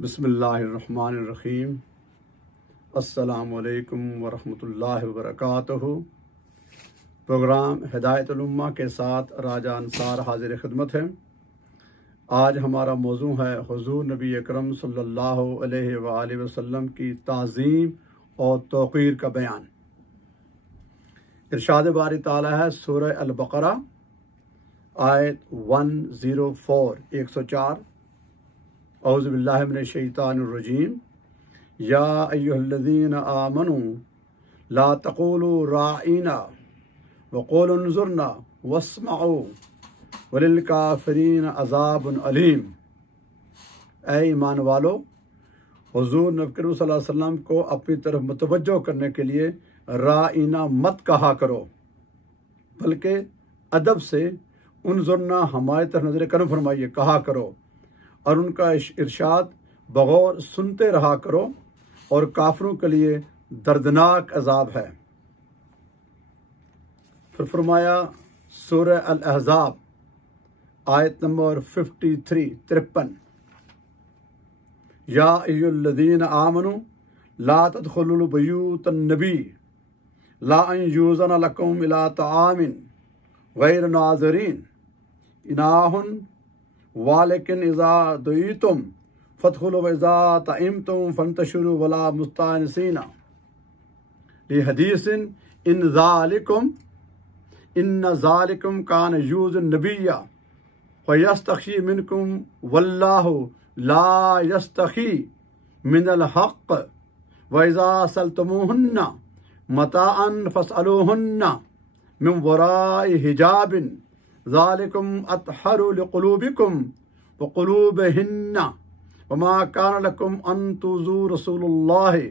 बिस्मिल्लाहिर्रहमानिर्रहीम। अस्सलामुअलैकुम वरहमतुल्लाहि वबरकातुहू। प्रोग्राम हिदायतुल उम्मा के साथ राजा अंसार हाजिर खिदमत है। आज हमारा मौजू है हुजूर नबी अकरम सल्लल्लाहु अलैहि वसल्लम की ताज़ीम और तौक़ीर का बयान। इरशाद बारी ताला है सूरह अल बकरा आयत 104 104। औज़ु बिल्लाहि मिनश शैतानिर रजीम। या अय्युहल्लज़ीना आमनू ला तक़ूलू राइना वक़ूलू उन्ज़ुरना वस्मऊ वलिल काफ़िरीन अज़ाबुन अलीम। ऐ ईमान वालो, हुज़ूर नबी करीम सल्लल्लाहु अलैहि वसल्लम को अपनी तरफ मुतवज्जो करने के लिए राइना मत कहा करो, बल्कि अदब से उन्ज़ुरना हमारी तरफ नज़र करम फरमाइए कहा करो, और उनका इरशाद बगौर सुनते रहा करो, और काफिरों के लिए दर्दनाक अजाब है। फिर फरमाया सूरह अल अहज़ाब आयत नंबर 53 या अय्युहल्लज़ीना आमनू ला तदखुलुल बुयूतन नबी ला अन यूज़न लकुम इला तआमिन गैर नाज़रीन इनाहुन वालिकिन इज़ा दुईतुम फदखुलू व इज़ा तइमतुम फंतशिरू वला मुस्तअनिसीना लिहदीसिन इन ज़ालिकुम कान यूज़ुन नबिय्या फयस्तखी मिनकुम वल्लाहु ला यस्तखी मिनल हक़ व इज़ा सल्तमुहुन्ना मताअन फस्अलूहुन्ना मिन वराइ हिजाबिन ज़ालिकुम अत्हरु लिक़ुलूबिकुम व क़ुलूबिहिन्ना वमा कान लकुम अन तुज़ू रसूलुल्लाहि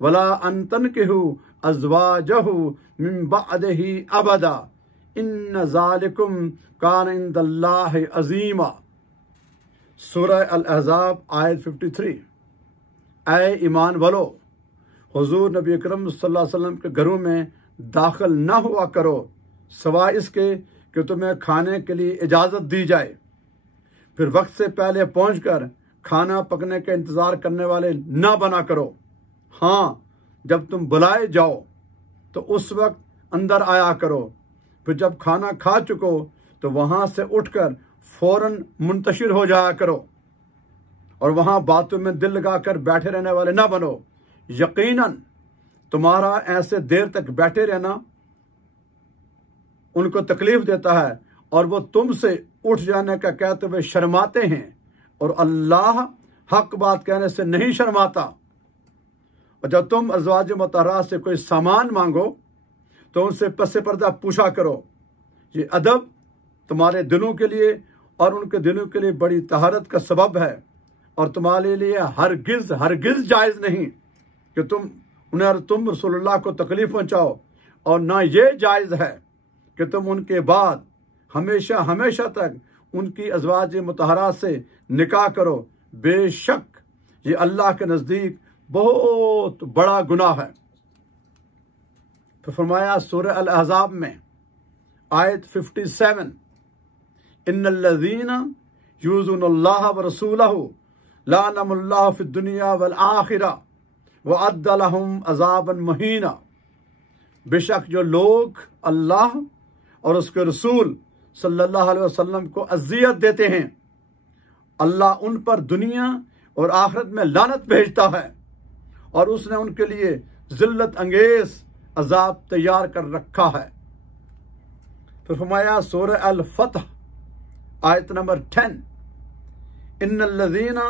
वला अन तनकिहू अज़वाजहू मिन बअदिही अबदा इन्न ज़ालिकुम कान इंदल्लाहि अज़ीमा। सूरह अल अहज़ाब आयत 53। ऐ ईमान वालो, हुज़ूर नबी अकरम सल्लल्लाहु अलैहि वसल्लम के घरों में दाखिल न हुआ करो सिवाय इसके कि तुम्हें खाने के लिए इजाज़त दी जाए। फिर वक्त से पहले पहुंचकर खाना पकने का इंतज़ार करने वाले न बना करो। हाँ, जब तुम बुलाए जाओ तो उस वक्त अंदर आया करो। फिर जब खाना खा चुको तो वहां से उठकर फौरन मुंतशिर हो जाया करो, और वहां बातों में दिल लगाकर बैठे रहने वाले न बनो। यकीनन तुम्हारा ऐसे देर तक बैठे रहना उनको तकलीफ देता है, और वो तुमसे उठ जाने का कहते हुए शर्माते हैं, और अल्लाह हक बात कहने से नहीं शर्माता। और जब तुम अज़वाज मुतहरा से कोई सामान मांगो तो उनसे पसे पर्दा पूछा करो। ये अदब तुम्हारे दिलों के लिए और उनके दिलों के लिए बड़ी तहारत का सबब है, और तुम्हारे लिए हरगिज जायज़ नहीं कि तुम रसूलुल्लाह को तकलीफ पहुंचाओ, और ना ये जायज़ है कि तुम उनके बाद हमेशा तक उनकी अज़वाज मुतहरा से निकाह करो। बेशक ये अल्लाह के नज़दीक बहुत बड़ा गुनाह है। फिर फरमाया सूरह अल अहज़ाब में आयत 57 इन्नल्लज़ीना यूज़ूनल्लाह व रसूलहू लानहुमुल्लाहु फिद दुनिया वल आखिरा व अद्द लहुम अज़ाबन मुहीना। बेशक जो लोग अल्लाह और उसके रसूल सल्लल्लाहु अलैहि वसल्लम को अज़ियत देते हैं, अल्लाह उन पर दुनिया और आखिरत में लानत भेजता है, और उसने उनके लिए जिल्लत अंगेज अजाब तैयार कर रखा है। फिर फरमाया सूरह अल फतह आयत नंबर 10 इन्नल्लज़ीना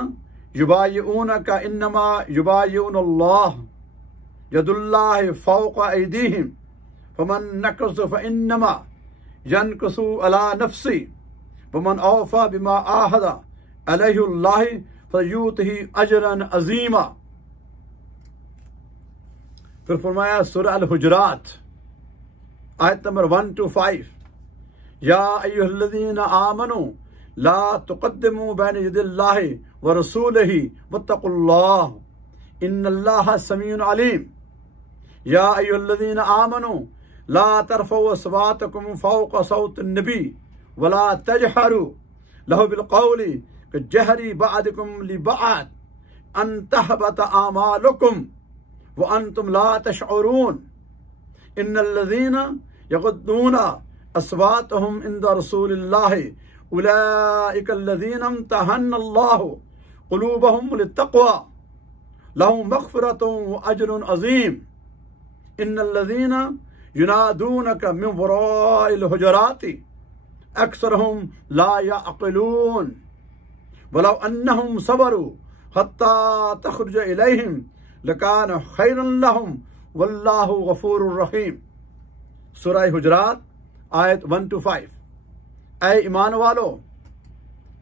युबायिऊनका इन्नमा युबायिऊनुल्लाह यदुल्लाहि फौक़ अयदीहिम फमन नकस फइन्नमा यनकसु अला नफ्सी वमन औफ़ा बिमा आहदा अलैहिल्लाहि फयूतिही अजरन अज़ीमा। फिर फरमाया सूरह अल हुजुरात आयत नंबर 1 to 5 या अय्युहल्लज़ीना आमनू ला तुक़द्दिमू बैन यदिल्लाहि व रसूलिही वत्तक़ुल्लाह इन्नल्लाहा समीउन अलीम। या अय्युहल्लज़ीना आमनू ला तरफ़ऊ अस्वातकुम फ़ौक़ सौतिन नबी वला तजहरू लहु बिल क़ौली कजहरी बअदिकुम लिबअद अन तहबत आमालुकुम व अंतुम ला तशऊरून इन्नल्लज़ीना यग़ुद्दूना अस्वातहुम इंदा रसूलिल्लाहि उलाइकल्लज़ीना इम्तहन्नल्लाहु क़ुलूबहुम लित्तक़वा लहुम मग़फ़िरतुन व अज्रुन अज़ीम इन्नल्लज़ीना युनादूनका मिन वराइल हुजुराति अक्सरुहुम ला यअक़िलून वलौ अन्नहुम सबरू हत्ता तख़रुज इलैहिम लकान खैरन लहुम वल्लाहु गफूरुर रहीम। सूरह हुजुरात आयत 1-5। ऐ ईमान वालो,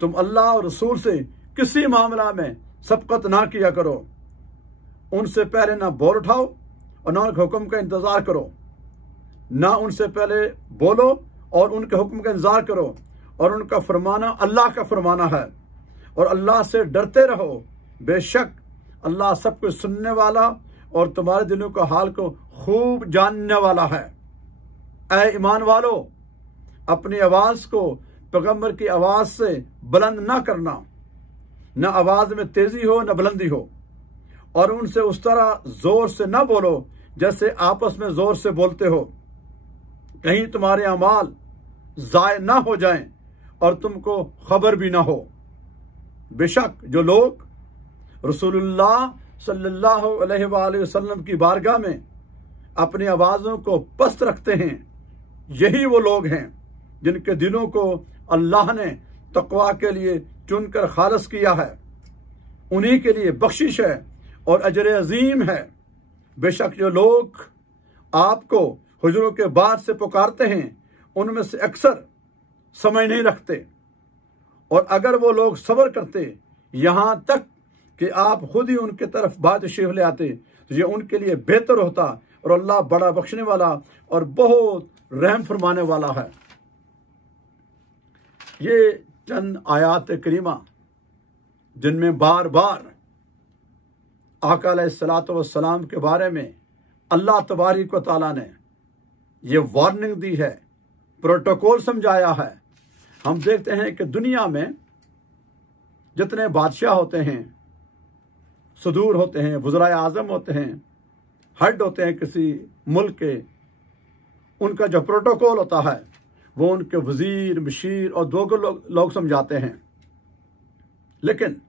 तुम अल्लाह और रसूल से किसी मामला में सबकत ना किया करो, उनसे पहले ना बोल उठाओ और ना उनके हुक्म का इंतजार करो, ना उनसे पहले बोलो और उनके हुक्म का इंतजार करो, और उनका फरमाना अल्लाह का फरमाना है, और अल्लाह से डरते रहो, बेशक अल्लाह सब कुछ सुनने वाला और तुम्हारे दिलों के हाल को खूब जानने वाला है। ऐ ईमान वालो, अपनी आवाज को पैगंबर की आवाज से बुलंद ना करना, न आवाज में तेजी हो न बुलंदी हो, और उनसे उस तरह जोर से न बोलो जैसे आपस में जोर से बोलते हो, कहीं तुम्हारे अमाल जाय ना हो जाएं और तुमको खबर भी ना हो। बेशक जो लोग रसूलुल्लाह सल्लल्लाहु अलैहि वसल्लम की बारगाह में अपनी आवाज़ों को पस्त रखते हैं, यही वो लोग हैं जिनके दिलों को अल्लाह ने तक़वा के लिए चुनकर खालिस किया है। उन्हीं के लिए बख्शिश है और अजर अजीम है। बेशक जो लोग आपको हुजूरों के बाद से पुकारते हैं, उनमें से अक्सर समय नहीं रखते, और अगर वो लोग सब्र करते यहां तक कि आप खुद ही उनके तरफ बात तशरीफ ले आते तो ये उनके लिए बेहतर होता, और अल्लाह बड़ा बख्शने वाला और बहुत रहम फरमाने वाला है। ये चंद आयात करीमा जिनमें बार बार आका अलैहिस्सलातु वस्सलाम के बारे में अल्लाह तबारिक व तआला ने ये वार्निंग दी है, प्रोटोकॉल समझाया है। हम देखते हैं कि दुनिया में जितने बादशाह होते हैं, सदूर होते हैं, वज़राए आज़म होते हैं, हेड होते हैं किसी मुल्क के, उनका जो प्रोटोकॉल होता है वो उनके वजीर, मशीर और दो लोग समझाते हैं। लेकिन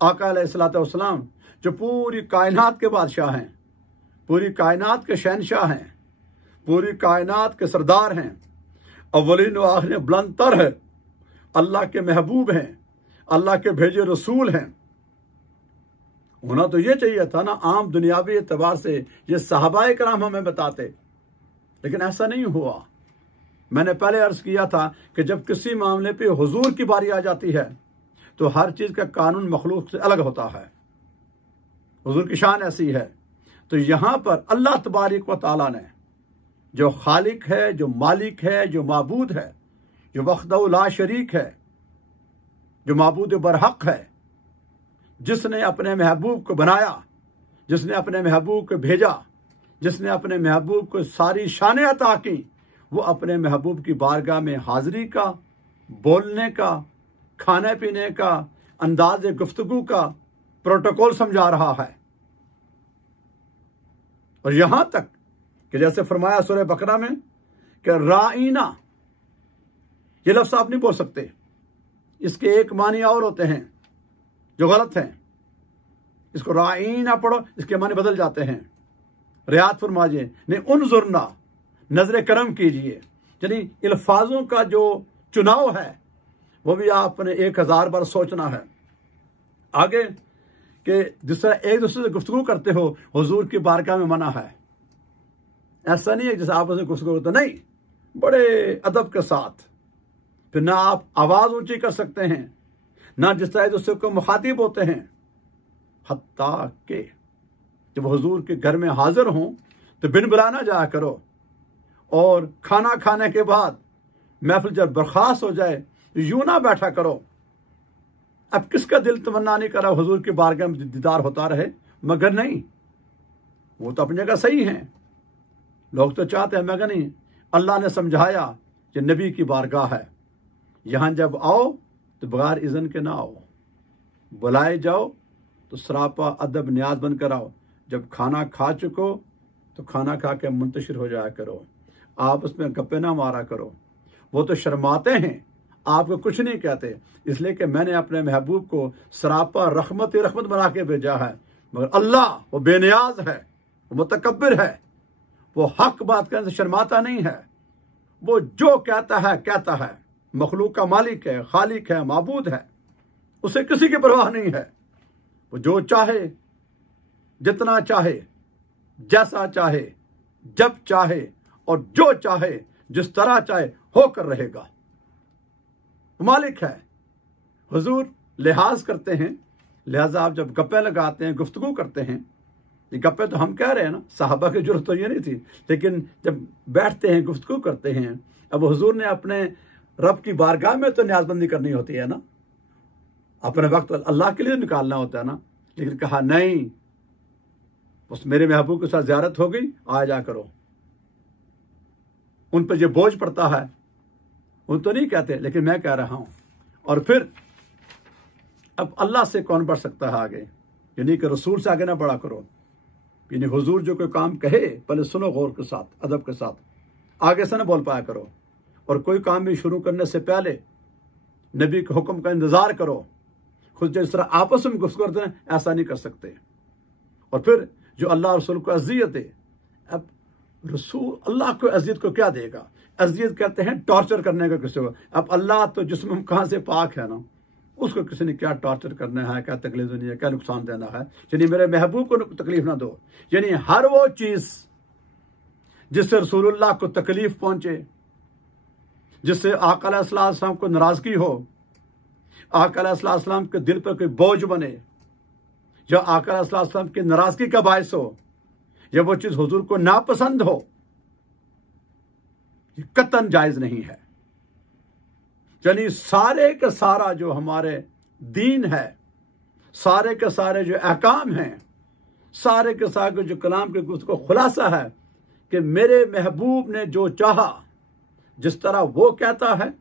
आका अलैहिस्सलातु वस्सलाम जो पूरी कायनात के बादशाह हैं, पूरी कायनात के शहनशाह हैं, पूरी कायनात के सरदार हैं, अव्वलीन व आखिरीन बुलंद तर है, अल्लाह के महबूब हैं, अल्लाह के भेजे रसूल हैं, होना तो ये चाहिए था ना आम दुनियावी एतबार से ये सहाबाए कराम हमें बताते, लेकिन ऐसा नहीं हुआ। मैंने पहले अर्ज किया था कि जब किसी मामले पे हुजूर की बारी आ जाती है तो हर चीज का कानून मखलूक से अलग होता है, हुजूर की शान ऐसी है। तो यहां पर अल्लाह तबारिक व तआला ने जो खालिक है, जो मालिक है, जो माबूद है, जो वख्दहु ला शरीक है, जो माबूद बरहक है, जिसने अपने महबूब को बनाया, जिसने अपने महबूब को भेजा, जिसने अपने महबूब को सारी शानें अता की, वो अपने महबूब की बारगाह में हाजिरी का, बोलने का, खाने पीने का, अंदाज गुफ्तगू का प्रोटोकॉल समझा रहा है। और यहां तक कि जैसे फरमाया सूरह बकरा में कि राईना, ये लफ्ज़ आप नहीं बोल सकते, इसके एक मानी और होते हैं जो गलत हैं। इसको राईना पढ़ो, इसके मानी बदल जाते हैं। रियात फरमाइए, नहीं उनजुरना, नजर करम कीजिए। यानी अल्फाजों का जो चुनाव है वो भी आपने 1000 बार सोचना है। आगे कि जिस तरह एक दूसरे से गुफ्तगू करते हो, हुजूर की बारगाह में मना है। ऐसा नहीं है जैसे आप उससे गुफ्तगू करते, नहीं, बड़े अदब के साथ। फिर ना आप आवाज ऊंची कर सकते हैं, ना जिस तरह एक दूसरे को मुखातिब होते हैं। हत्ता के जब हुजूर के घर में हाजिर हों तो बिन बुलाना जाया करो, और खाना खाने के बाद महफिल जब बर्खास्त हो जाए तो यूं ना बैठा करो। अब किसका दिल तमन्ना नहीं कर रहा हुजूर की बारगाह में दीदार होता रहे, मगर नहीं, वो तो अपनी जगह सही हैं, लोग तो चाहते हैं, मगर नहीं। अल्लाह ने समझाया कि नबी की बारगाह है, यहां जब आओ तो बगैर इज़न के ना आओ, बुलाए जाओ तो सरापा अदब न्याज बनकर आओ। जब खाना खा चुको तो खाना खा के मुंतशिर हो जाया करो, आप उसमें गप्पे ना मारा करो। वो तो शर्माते हैं, आपको कुछ नहीं कहते, इसलिए कि मैंने अपने महबूब को सरापा रहमत बना के भेजा है। मगर अल्लाह वो बेनियाज है, वो मुतकब्बिर है, वो हक बात करने से शर्माता नहीं है। वो जो कहता है। मखलूक का मालिक है, खालिक है, माबूद है, उसे किसी की परवाह नहीं है। वो जो चाहे, जितना चाहे, जैसा चाहे, जब चाहे और जो चाहे, जिस तरह चाहे होकर रहेगा। मालिक है। हुजूर लिहाज करते हैं, लिहाजा आप जब गप्पे लगाते हैं, गुफ्तगू करते हैं, ये गप्पे तो हम कह रहे हैं ना, साहबा की जरूरत तो ये नहीं थी, लेकिन जब बैठते हैं, गुफ्तगू करते हैं, अब हुजूर ने अपने रब की बारगाह में तो न्याजबंदी करनी होती है ना, अपने वक्त अल्लाह के लिए निकालना होता है ना। लेकिन कहा नहीं, उस मेरे महबूब के साथ ज़ियारत हो गई, आ जा करो। उन पर जो बोझ पड़ता है उन तो नहीं कहते, लेकिन मैं कह रहा हूं। और फिर अब अल्लाह से कौन बढ़ सकता है आगे, यानी कि रसूल से आगे ना बढ़ा करो। यानी हुजूर जो कोई काम कहे पहले सुनो गौर के साथ, अदब के साथ, आगे से ना बोल पाया करो। और कोई काम भी शुरू करने से पहले नबी के हुक्म का इंतजार करो। खुद जिस तरह आपस में गुफ्तगू करते हैं, ऐसा नहीं कर सकते। और फिर जो अल्लाह रसूल को अजियत है, अब रसूल अल्लाह को अजियत को क्या देगा? अजियत कहते हैं टॉर्चर करने का किसी को। अब अल्लाह तो जिस्म कहाँ से पाक है ना, उसको किसी ने क्या टॉर्चर करना है, क्या तकलीफ देनी है, क्या नुकसान देना है। यानी मेरे महबूब को तकलीफ ना दो। यानी हर वो चीज जिससे रसूलुल्लाह को तकलीफ पहुंचे, जिससे आका अलैहिस्सलाम अलैहि को नाराजगी हो, आका अलैहिस्सलाम अलैहि के दिल पर कोई बोझ बने, या आका अलैहिस्सलाम अलैहि की नाराजगी का बायस हो, या वो चीज हुजूर को नापसंद हो, ये कतन जायज नहीं है। यानी सारे का सारा जो हमारे दीन है, सारे के सारे जो अहकाम हैं, सारे के सारे जो कलाम के कुछ को खुलासा है कि मेरे महबूब ने जो चाहा, जिस तरह वो कहता है,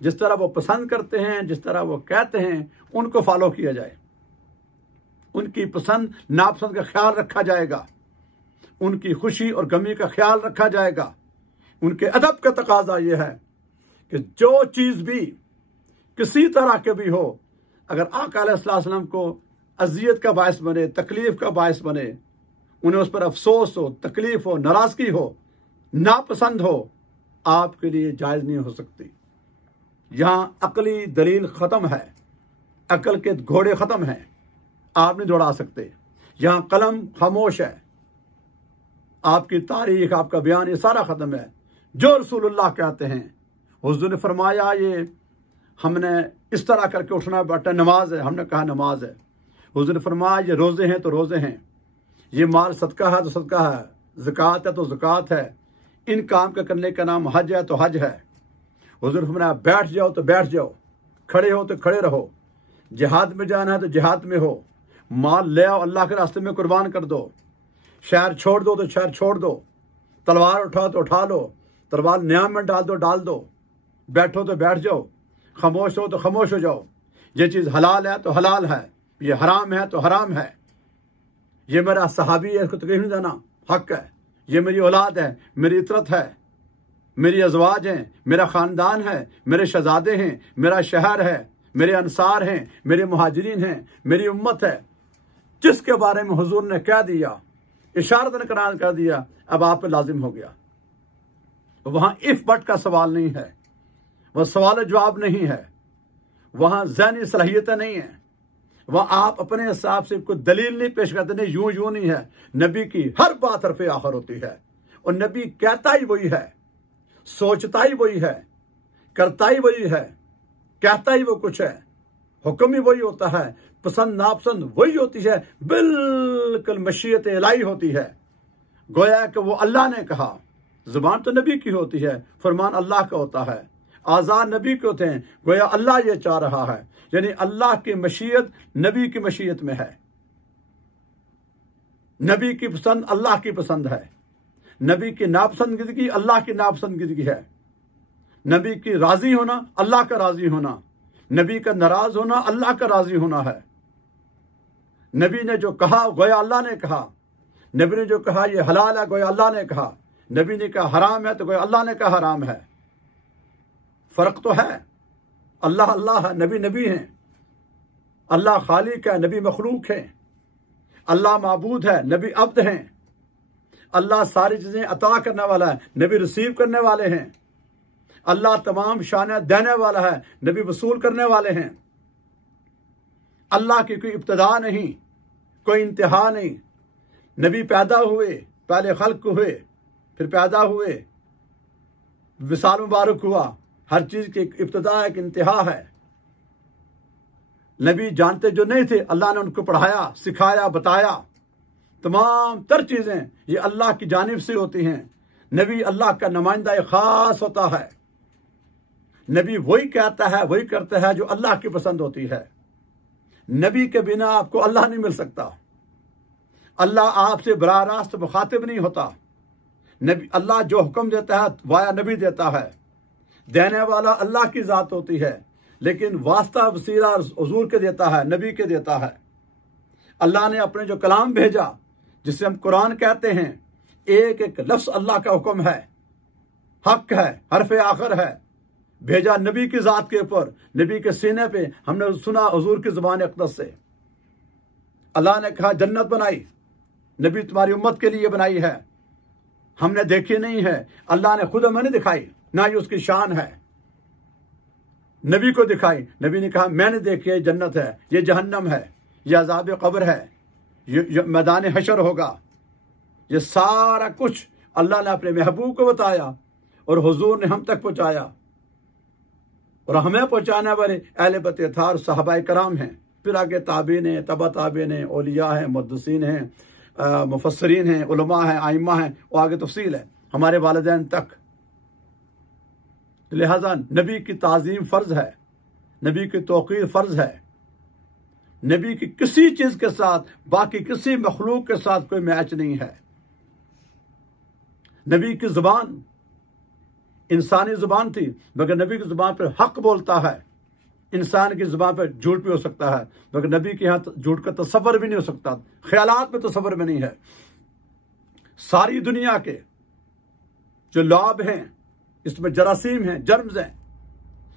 जिस तरह वो पसंद करते हैं, जिस तरह वो कहते हैं, उनको फॉलो किया जाए। उनकी पसंद नापसंद का ख्याल रखा जाएगा, उनकी खुशी और गमी का ख्याल रखा जाएगा। उनके अदब का तकाजा यह है कि जो चीज भी किसी तरह के भी हो, अगर आका अलैहिस्सलाम अलैहि को अजियत का बायस बने, तकलीफ का बायस बने, उन्हें उस पर अफसोस हो, तकलीफ हो, नाराजगी हो, नापसंद हो, आपके लिए जायज नहीं हो सकती। यहां अकली दलील खत्म है, अकल के घोड़े खत्म हैं, आप नहीं दौड़ा सकते। यहां कलम खामोश है, आपकी तारीख, आपका बयान, ये सारा खत्म है। जो रसूलुल्लाह कहते हैं, हुजूर ने फरमाया ये हमने इस तरह करके उठना बैठना नमाज है, हमने कहा नमाज है। हुजूर ने फरमाया ये रोजे हैं तो रोजे हैं, ये माल सदका है तो सदका है, ज़कात है तो ज़कात है, इन काम का करने का नाम हज है तो हज है। हुजूर ने फरमाया बैठ जाओ तो बैठ जाओ, खड़े हो तो खड़े रहो, जिहाद में जाना है तो जिहाद में हो, माल ले आओ, अल्लाह के रास्ते में कुर्बान कर दो, शहर छोड़ दो तो शहर छोड़ दो, तलवार उठाओ तो उठा लो, तलवार न्याम में डाल दो, बैठो तो बैठ जाओ, खामोश हो तो खामोश हो जाओ। ये चीज हलाल है तो हलाल है, ये हराम है तो हराम है, ये मेरा सहाबी है, इसको तकलीफ नहीं देना हक है, ये मेरी औलाद है, मेरी इतरत है, मेरी अजवाज हैं, मेरा खानदान है, मेरे शहजादे हैं, मेरा शहर है, मेरे अंसार हैं, मेरे मुहाजिरीन हैं, मेरी उम्मत है। जिसके बारे में हुजूर ने कह दिया, इशारतन करार कर दिया, अब आप पे लाजिम हो गया। वहां इफ बट का सवाल नहीं है, वह सवाल जवाब नहीं है, वहां ज़हनी सलाहियतें नहीं है, वहां आप अपने हिसाब से कोई दलील नहीं पेश करते, नहीं यूं नहीं है। नबी की हर बात हरफ आखिर होती है, और नबी कहता ही वही है, सोचता ही वही है, करता ही वही है, कहता ही वो कुछ है, हुक्म ही वही होता है, पसंद नापसंद वही होती है, बिल्कुल मशीयत इलाही होती है। गोया कि वो अल्लाह ने कहा, जुबान तो नबी की होती है, फरमान अल्लाह का होता है, आजाद नबी के होते हैं, गोया अल्लाह ये चाह रहा है। यानी अल्लाह की मशीयत नबी की मशीयत में है, नबी की पसंद अल्लाह की पसंद है, नबी की नापसंदगी अल्लाह की नापसंदगी है, नबी की राजी होना अल्लाह का राजी होना, नबी का नाराज होना अल्लाह का राजी होना है। नबी ने जो कहा गोया अल्लाह ने कहा, नबी ने जो कहा ये हलाल है गोया अल्लाह ने कहा, नबी ने कहा हराम है तो गोया अल्लाह ने कहा हराम है। फर्क तो है। अल्लाह अल्लाह है, नबी नबी हैं। अल्लाह खालिक है, नबी मखलूक है। अल्लाह माबूद है, नबी अब्द हैं। अल्लाह सारी चीजें अता करने वाला है, नबी रिसीव करने वाले हैं। अल्लाह तमाम शान देने वाला है, नबी वसूल करने वाले हैं। अल्लाह की कोई इब्तिदा नहीं, कोई इंतहा नहीं। नबी पैदा हुए, पहले खल्क हुए, फिर पैदा हुए, विसाल मुबारक हुआ। हर चीज की एक इब्तिदा, एक इंतहा है। नबी जानते जो नहीं थे, अल्लाह ने उनको पढ़ाया, सिखाया, बताया। तमाम तर चीजें ये अल्लाह की जानिब से होती हैं। नबी अल्लाह का नुमाइंदा खास होता है। नबी वही कहता है, वही करता है जो अल्लाह की पसंद होती है। नबी के बिना आपको अल्लाह नहीं मिल सकता। अल्लाह आपसे बराह रास्त मुखातिब नहीं होता। नबी अल्लाह जो हुक्म देता है वाया नबी देता है। देने वाला अल्लाह की जात होती है, लेकिन वास्ता वसीला हुजूर के देता है, नबी के देता है। अल्लाह ने अपने जो कलाम भेजा, जिसे हम कुरान कहते हैं, एक एक लफ्ज अल्लाह का हुक्म है, हक है, हरफ आखिर है। भेजा नबी की जात के ऊपर, नबी के सीने पे हमने सुना हुजूर की जुबान अक़दस से। अल्लाह ने कहा जन्नत बनाई, नबी तुम्हारी उम्मत के लिए बनाई है। हमने देखी नहीं है, अल्लाह ने खुद हमें नहीं दिखाई, ना ही उसकी शान है। नबी को दिखाई, नबी ने कहा मैंने देखी है, जन्नत है, ये जहन्नम है, ये अज़ाब कब्र है, ये मैदान हशर होगा। ये सारा कुछ अल्लाह ने अपने महबूब को बताया और हुजूर ने हम तक पहुंचाया। और हमें पहुंचाने वाले अहले बैत अतार सहाबाए कराम हैं। फिर आगे ताबीन हैं, तबा ताबीन हैं, औलिया हैं, मुहद्दिसीन हैं, मुफस्सिरीन हैं, उलमा हैं, आइम्मा हैं, और आगे तफसील है हमारे वालिदैन तक। लिहाजा नबी की ताज़ीम फ़र्ज है, नबी की तौक़ीर फ़र्ज है। नबी की किसी चीज़ के साथ, बाकी किसी मखलूक के साथ कोई मैच नहीं है। नबी की ज़ुबान इंसानी ज़ुबान थी, मगर नबी की ज़ुबान पर हक बोलता है। इंसान की ज़ुबान पर झूठ भी हो सकता है, मगर नबी के यहाँ झूठ का तसव्वुर भी नहीं हो सकता, ख्यालात में तसव्वुर में नहीं है। सारी दुनिया के जो लाभ हैं, इसमें जरासीम हैं, जर्म्स हैं,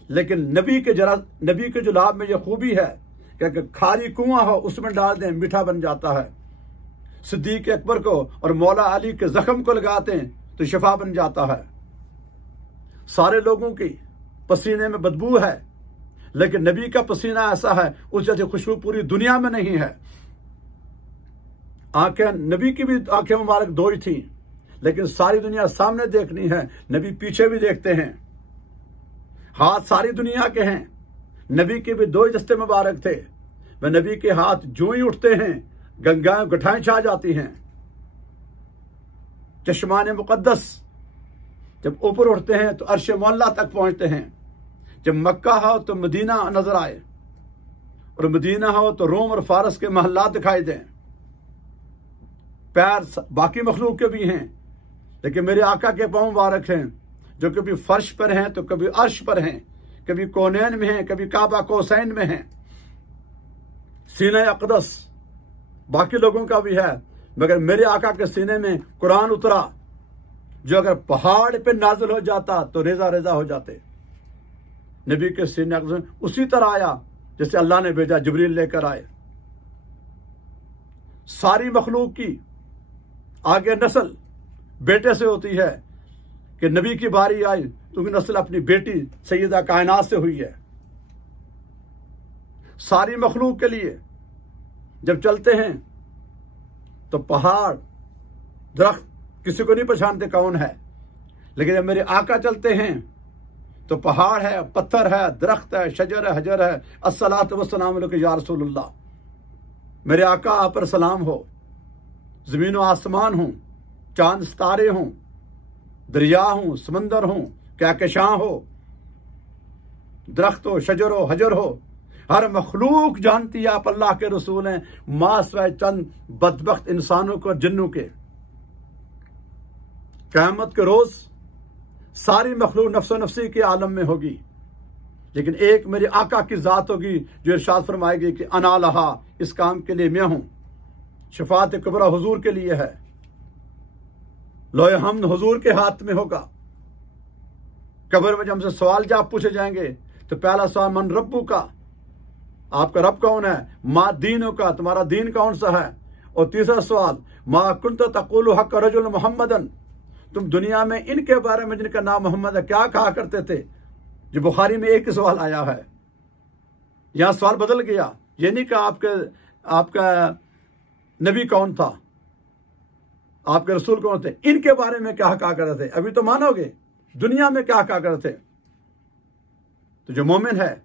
लेकिन नबी के जो लाभ में यह खूबी है कि खाली कुआं हो उसमें डाल दें मीठा बन जाता है। सिद्दीक अकबर को और मौला अली के जख्म को लगाते हैं तो शिफा बन जाता है। सारे लोगों की पसीने में बदबू है, लेकिन नबी का पसीना ऐसा है उस जैसे खुशबू पूरी दुनिया में नहीं है। आंखें, नबी की भी आंखें मुबारक दो ही थी, लेकिन सारी दुनिया सामने देखनी है, नबी पीछे भी देखते हैं। हाथ सारी दुनिया के हैं, नबी के भी दो ही दस्ते मुबारक थे। वह नबी के हाथ जो ही उठते हैं गंगाएं गठाएं छा जाती हैं। चश्मान मुकद्दस जब ऊपर उठते हैं तो अर्श मौला तक पहुंचते हैं। जब मक्का हो तो मदीना नजर आए, और मदीना हो तो रोम और फारस के महल्लात दिखाई दें। पैर बाकी मखलूक के भी हैं, लेकिन मेरे आका के पांव मुबारक हैं जो कभी फर्श पर हैं तो कभी अर्श पर हैं, कभी कोनैन में हैं, कभी काबा कोसैन में हैं। सीने अक़दस बाकी लोगों का भी है, मगर मेरे आका के सीने में कुरान उतरा जो अगर पहाड़ पे नाजिल हो जाता तो रेजा रेजा हो जाते। नबी के सीने अक़दस उसी तरह आया जैसे अल्लाह ने भेजा, जिब्रील लेकर आए। सारी मखलूक की आगे नस्ल बेटे से होती है कि नबी की बारी आई तो उनकी नस्ल अपनी बेटी सैयदा कायनात से हुई है। सारी मखलूक के लिए जब चलते हैं तो पहाड़ दरख्त किसी को नहीं पहचानते कौन है, लेकिन जब मेरे आका चलते हैं तो पहाड़ है, पत्थर है, दरख्त है, शजर है, हजर है। अस्सलातु वस्सलामु अलैका या रसूलुल्लाह, मेरे आका आप पर सलाम हो। जमीन और आसमान हूं, चांद सितारे हों, दरिया हूं, समंदर हों, कहकशां हो, दरख्त हो, शजर हो, हजर हो, हर मखलूक जानती है आप अल्लाह के रसूल हैं, मासवा चंद बदबख्त इंसानों को, जिन्नों के। क़यामत के रोज सारी मखलूक नफ्सो नफ्सी के आलम में होगी। लेकिन एक मेरे आका की जात होगी जो इरशाद फरमाएगी कि अना लहा, इस काम के लिए मैं हूं। शफात कुबरा हुजूर के लिए है, लोहे हमद हुजूर के हाथ में होगा। कब्र में जब हमसे सवाल जवाब पूछे जाएंगे तो पहला सवाल मन रब्बू का, आपका रब कौन है, मा दीनों का, तुम्हारा दीन कौन सा है, और तीसरा सवाल मा कुंत तकुलु हक रजुल मोहम्मदन, तुम दुनिया में इनके बारे में जिनका नाम मोहम्मद है क्या कहा करते थे। जो बुखारी में एक ही सवाल आया है, यहां सवाल बदल गया। ये नहीं कहा आपका नबी कौन था, आपके रसूल कौन थे, इनके बारे में क्या कहा करते थे। अभी तो मानोगे दुनिया में क्या कहा करते थे। तो जो मोमिन है,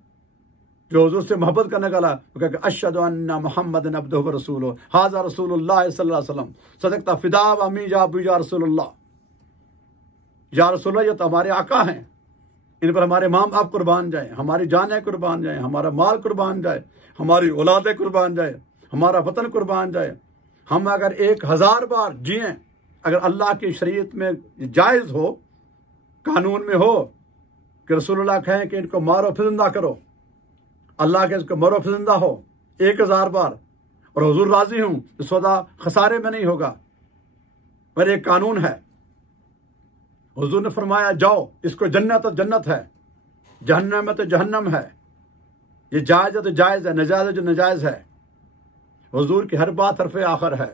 जो हुजूर से मोहब्बत करने वाला, वो कहता अशहदु अन्ना मुहम्मदन अब्दुहु व रसूलुहु हाज़ा रसूलुल्लाह सल्लल्लाहु अलैहि वसल्लम सदक़ता फिदा व अम्मी जा अबू या रसूलुल्लाह, या रसूलुल्लाह, ये तो हमारे आका हैं, इन पर हमारे माँ बाप कुर्बान जाए, हमारी जानें कुर्बान जाए, हमारा माल कुर्बान जाए, हमारी औलादें कुर्बान जाए, हमारा वतन कुर्बान जाए। हम अगर 1000 बार जिए, अगर अल्लाह की शरीयत में जायज़ हो, कानून में हो कि रसूलुल्लाह कहें कि इनको मारो फिर जिंदा करो, अल्लाह के इसको मरो फिर जिंदा हो 1000 बार, और हुजूर राजी हूं, तो सौदा खसारे में नहीं होगा। पर एक कानून है, हुजूर ने फरमाया जाओ, इसको जन्नत तो जन्नत है, जहन्नम है तो जहन्नम है, ये जायज है तो जायज है, नजायज है जो नजायज है। हुजूर की हर बात हरफे आखिर है।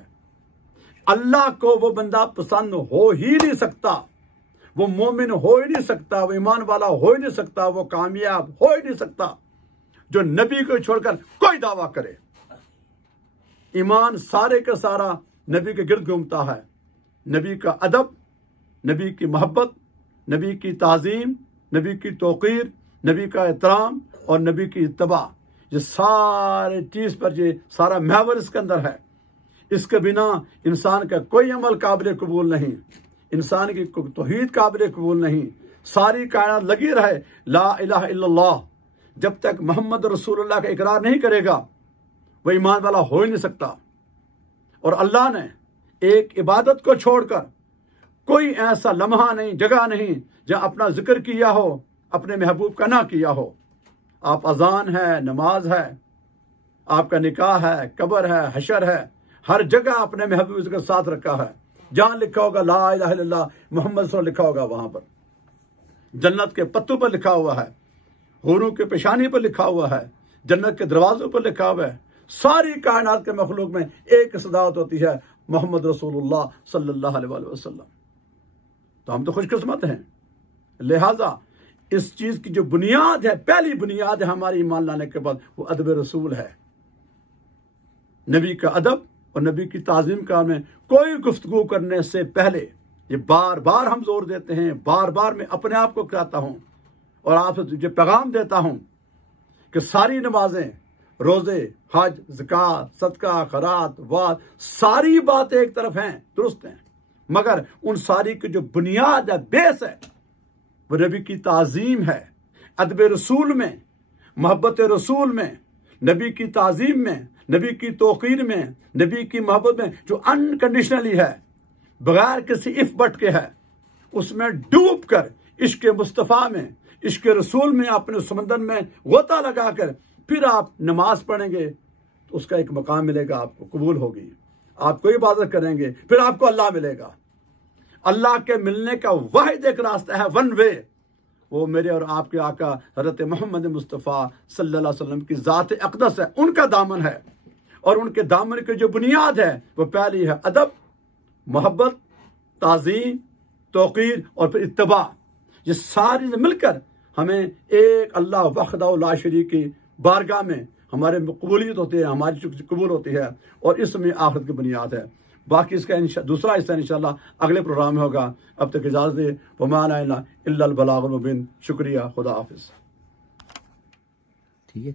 अल्लाह को वो बंदा पसंद हो ही नहीं सकता, वो मोमिन हो ही नहीं सकता, वो ईमान वाला हो ही नहीं सकता, वो कामयाब हो ही नहीं सकता जो नबी को छोड़कर कोई दावा करे। ईमान सारे का सारा नबी के गिर्द घूमता है। नबी का अदब, नबी की मोहब्बत, नबी की ताजीम, नबी की तौकीर, नबी का एहतराम और नबी की इत्तबा, ये सारे चीज पर ये सारा महवर इसके अंदर है। इसके बिना इंसान का कोई अमल काबिल कबूल नहीं, इंसान की तौहीद काबिल कबूल नहीं। सारी कायनात लगी रहे ला इलाहा इल्लल्लाह, जब तक मोहम्मद रसूलुल्लाह का इकरार नहीं करेगा वह ईमान वाला हो ही नहीं सकता। और अल्लाह ने एक इबादत को छोड़कर कोई ऐसा लम्हा नहीं, जगह नहीं जहां अपना जिक्र किया हो, अपने महबूब का ना किया हो। आप अजान है, नमाज है, आपका निकाह है, कब्र है, हशर है, हर जगह अपने महबूब के साथ रखा है। जहां लिखा होगा ला इलाहा इल्लल्लाह मोहम्मद सल्लल्लाहु लिखा होगा, वहां पर जन्नत के पत्तों पर लिखा हुआ है, हुरों के पेशानी पर लिखा हुआ है, जन्नत के दरवाजों पर लिखा हुआ है। सारी कायनात के मखलूक में एक सदावत होती है, मोहम्मद रसूलुल्लाह सल्लल्लाहु अलैहि वसल्लम। तो हम तो खुशकिस्मत हैं। लिहाजा इस चीज की जो बुनियाद है, पहली बुनियाद है हमारी ईमान लाने के बाद, वो अदब रसूल है। नबी का अदब और नबी की ताजीम का में कोई गुफ्तगू करने से पहले, ये बार बार हम जोर देते हैं, बार बार मैं अपने आप को कहता हूं और आपसे ये पैगाम देता हूं कि सारी नमाजें, रोजे, हज, ज़कात, सदका, खैरात, वाद, सारी बातें एक तरफ हैं, दुरुस्त हैं, मगर उन सारी की जो बुनियाद है, बेस है, वो नबी की ताजीम है। अदब रसूल में, मोहब्बत रसूल में, नबी की ताजीम में, नबी की तौकीर में, नबी की मोहब्बत में जो अनकंडीशनली है, बगैर किसी इफ बट के है, उसमें डूब कर इश्क मुस्तफ़ा में, इश्क रसूल में अपने समंदर में गोता लगाकर फिर आप नमाज पढ़ेंगे तो उसका एक मकाम मिलेगा, आपको कबूल होगी, आप कोई इबादत करेंगे फिर आपको अल्लाह मिलेगा। अल्लाह के मिलने का वाहिद एक रास्ता है, वन वे, वो मेरे और आपके आका हज़रत मोहम्मद मुस्तफ़ा सल्लल्लाहु अलैहि वसल्लम की ज़ात अक़दस है, उनका दामन है। और उनके दामन की जो बुनियाद है वो पहली है अदब, मोहब्बत, ताज़ीम, तौक़ीर और फिर इत्तबा। ये सारी मिलकर हमें एक अल्लाह वहदहू ला शरीक की बारगाह में हमारे कबूलियत होती है, हमारी कबूल होती है, और इसमें आखिरत की बुनियाद है। बाकी इसका दूसरा हिस्सा इंशाअल्लाह अगले प्रोग्राम में होगा। अब तक इजाज़त दे, वमा अलैना इल्लल बलागुल मुबीन। शुक्रिया, खुदा हाफिज़। ठीक है।